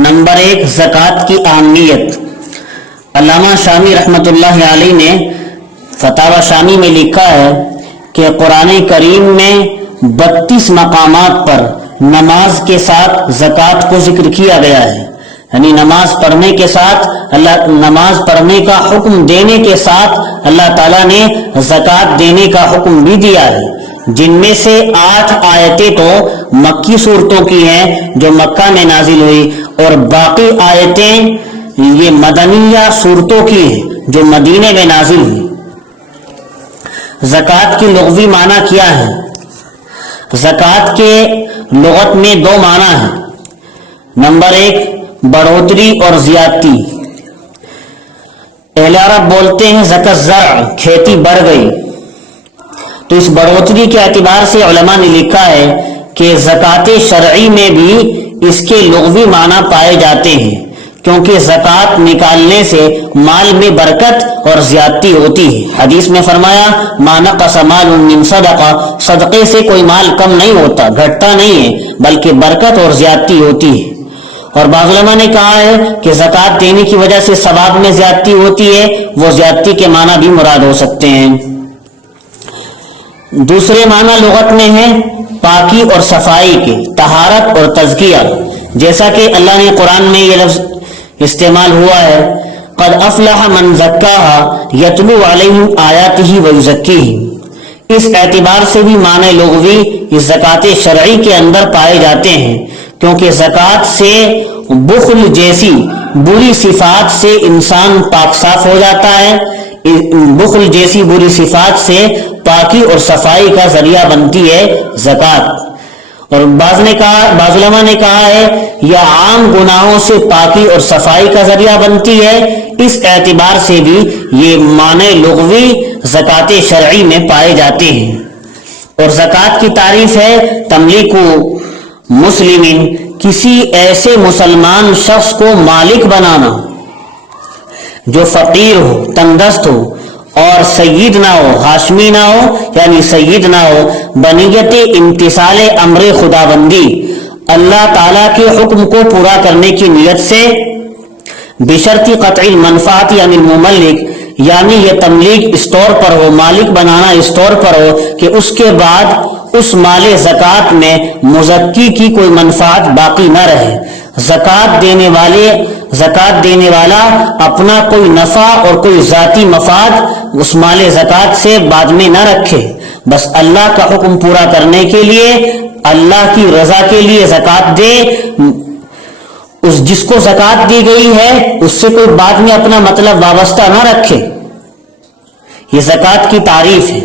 Number 1، زکوٰۃ کی اہمیت۔ علامہ شامی رحمۃ اللہ علیہ نے فتاوی شامی میں لکھا ہے کہ قرآن کریم میں 32 مقامات پر نماز کے ساتھ زکوٰۃ کو ذکر کیا گیا ہے، یعنی نماز پڑھنے کے ساتھ نماز پڑھنے کا حکم دینے کے ساتھ اللہ تعالیٰ نے زکوٰۃ دینے کا حکم بھی دیا ہے، جن میں سے 8 آیتیں تو مکی صورتوں کی ہیں جو مکہ میں نازل ہوئی، اور باقی آیتیں یہ مدنیہ صورتوں کی ہیں جو مدینے میں نازل ہوئی۔ زکوٰۃ کی لغوی معنی کیا ہے؟ زکوٰۃ کے لغت میں 2 معنی ہیں۔ نمبر 1، بڑھوتری اور زیادتی۔ اہل عرب بولتے ہیں زکا الزرع، کھیتی بڑھ گئی، تو اس بڑھوتری کے اعتبار سے علماء نے لکھا ہے کہ زکوٰۃ شرعی میں بھی اس کے لغوی معنی پائے جاتے ہیں، کیونکہ زکوٰۃ نکالنے سے مال میں برکت اور زیادتی ہوتی ہے۔ حدیث میں فرمایا ما نقص مال من صدقہ، صدقے سے کوئی مال کم نہیں ہوتا، گھٹتا نہیں ہے، بلکہ برکت اور زیادتی ہوتی ہے۔ اور بعض علماء نے کہا ہے کہ زکوٰۃ دینے کی وجہ سے ثواب میں زیادتی ہوتی ہے، وہ زیادتی کے معنی بھی مراد ہو سکتے ہیں۔ دوسرے معنی لغت میں ہے پاکی اور صفائی کے، طہارت اور تزکیہ، جیسا کہ اللہ نے قرآن میں یہ لفظ استعمال ہوا ہے قد افلح من زکاها یتلو علیہم آیاتہ ویزکیہم۔ اس اعتبار سے بھی معنی لغوی اس زکوٰۃ شرعی کے اندر پائے جاتے ہیں، کیونکہ زکوٰۃ سے بخل جیسی بری صفات سے انسان پاک صاف ہو جاتا ہے، بخل جیسی بری صفات سے پاکی اور صفائی کا ذریعہ بنتی ہے زکوٰۃ۔ اور بعض علماء نے کہا ہے یا عام گناہوں سے پاکی اور صفائی کا ذریعہ بنتی ہے، اس اعتبار سے بھی یہ معنی لغوی زکوٰۃ شرعی میں پائے جاتے ہیں۔ اور زکوٰۃ کی تعریف ہے تملیک مسلمین، کسی ایسے مسلمان شخص کو مالک بنانا جو فقیر ہو، تندرست ہو اور سید نہ ہو، ہاشمی نہ ہو، یعنی سید نہ ہو، بنیت امتثال امر خداوندی، اللہ تعالیٰ کے حکم کو پورا کرنے کی نیت سے، بشرط قطع المنفعت یعنی المملک، یعنی یہ تملیک اس طور پر ہو، مالک بنانا اس طور پر ہو کہ اس کے بعد اس مال زکوٰۃ میں مزکی کی کوئی منفعت باقی نہ رہے، زکوٰۃ دینے والا اپنا کوئی نفع اور کوئی ذاتی مفاد اس مال زکوٰۃ سے بعد میں نہ رکھے، بس اللہ کا حکم پورا کرنے کے لیے، اللہ کی رضا کے لیے زکوٰۃ دے، جس کو زکوٰۃ دی گئی ہے اس سے کوئی بعد میں اپنا مطلب وابستہ نہ رکھے۔ یہ زکوٰۃ کی تعریف ہے۔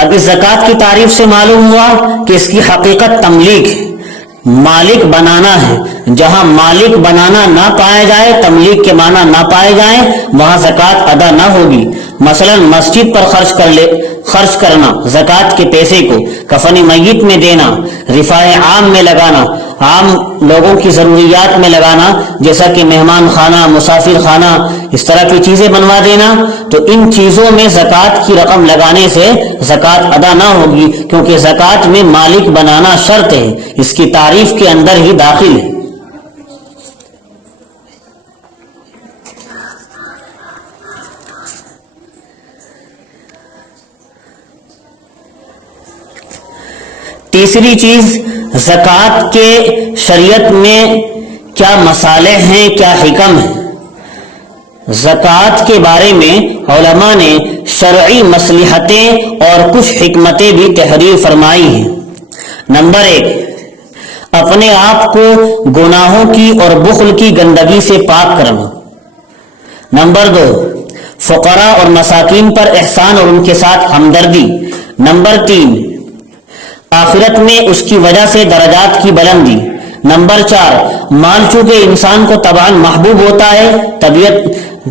اب اس زکوٰۃ کی تعریف سے معلوم ہوا کہ اس کی حقیقت تملیک ہے، مالک بنانا ہے۔ جہاں مالک بنانا نہ پایا جائے، تملیک کے معنی نہ پائے جائیں، وہاں زکوٰۃ ادا نہ ہوگی۔ مثلا مسجد پر خرچ کرنا، زکوٰۃ کے پیسے کو کفن میت میں دینا، رفاع عام میں لگانا، عام لوگوں کی ضروریات میں لگانا، جیسا کہ مہمان خانہ، مسافر خانہ، اس طرح کی چیزیں بنوا دینا، تو ان چیزوں میں زکوٰۃ کی رقم لگانے سے زکوٰۃ ادا نہ ہوگی، کیونکہ زکوٰۃ میں مالک بنانا شرط ہے، اس کی تعریف کے اندر ہی داخل ہے۔ تیسری چیز، زکوٰۃ کے شریعت میں کیا مصالح ہیں، کیا حکم ہیں۔ زکوٰۃ کے بارے میں علماء نے شرعی مصلحتیں اور کچھ حکمتیں بھی تحریر فرمائی ہیں۔ نمبر 1، اپنے آپ کو گناہوں کی اور بخل کی گندگی سے پاک کرنا۔ نمبر 2، فقراء اور مساکین پر احسان اور ان کے ساتھ ہمدردی۔ نمبر 3، آخرت میں اس کی وجہ سے درجات کی بلندی۔ نمبر 4، مال چونکہ انسان کو طبعاً محبوب ہوتا ہے،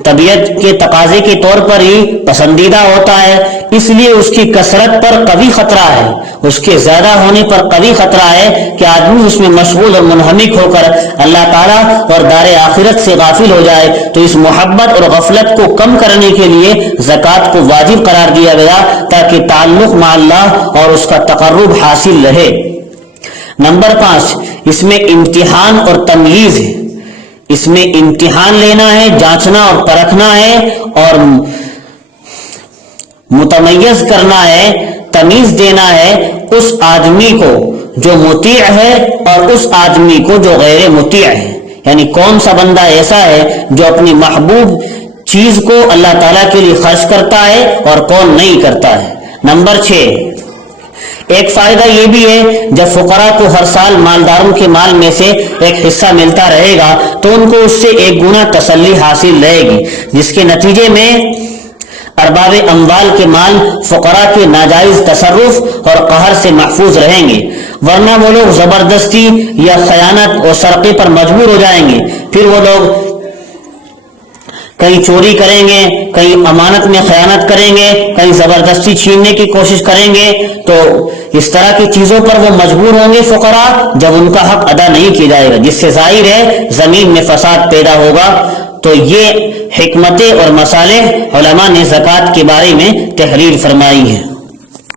طبیعت کے تقاضے کے طور پر ہی پسندیدہ ہوتا ہے، اس لیے اس کی کثرت پر قوی خطرہ ہے، اس کے زیادہ ہونے پر قوی خطرہ ہے کہ آدمی اس میں مشغول اور منہمک ہو کر اللہ تعالیٰ اور دار آخرت سے غافل ہو جائے۔ تو اس محبت اور غفلت کو کم کرنے کے لیے زکوٰۃ کو واجب قرار دیا گیا، تاکہ تعلق مع اللہ اور اس کا تقرب حاصل رہے۔ نمبر 5، اس میں امتحان اور تمییز ہے، اس میں امتحان لینا ہے، جانچنا اور پرکھنا ہے، اور متمیز کرنا ہے، تمیز دینا ہے اس آدمی کو جو مطیع ہے اور اس آدمی کو جو غیر مطیع ہے، یعنی کون سا بندہ ایسا ہے جو اپنی محبوب چیز کو اللہ تعالیٰ کے لیے خرچ کرتا ہے اور کون نہیں کرتا ہے۔ نمبر 6، ایک فائدہ یہ بھی ہے جب فقراء کو ہر سال مالداروں کے مال میں سے ایک حصہ ملتا رہے گا تو ان کو اس سے 1 گنا تسلی حاصل رہے گی، جس کے نتیجے میں ارباب اموال کے مال فقراء کے ناجائز تصرف اور قہر سے محفوظ رہیں گے، ورنہ وہ لوگ زبردستی یا خیانت اور سرقے پر مجبور ہو جائیں گے، پھر وہ لوگ کہیں چوری کریں گے، کہیں امانت میں خیانت کریں گے، کہیں زبردستی چھیننے کی کوشش کریں گے، تو اس طرح کی چیزوں پر وہ مجبور ہوں گے فقراء جب ان کا حق ادا نہیں کیا جائے گا، جس سے ظاہر ہے زمین میں فساد پیدا ہوگا۔ تو یہ حکمتیں اور مصالح علماء نے زکوٰۃ کے بارے میں تحریر فرمائی ہیں۔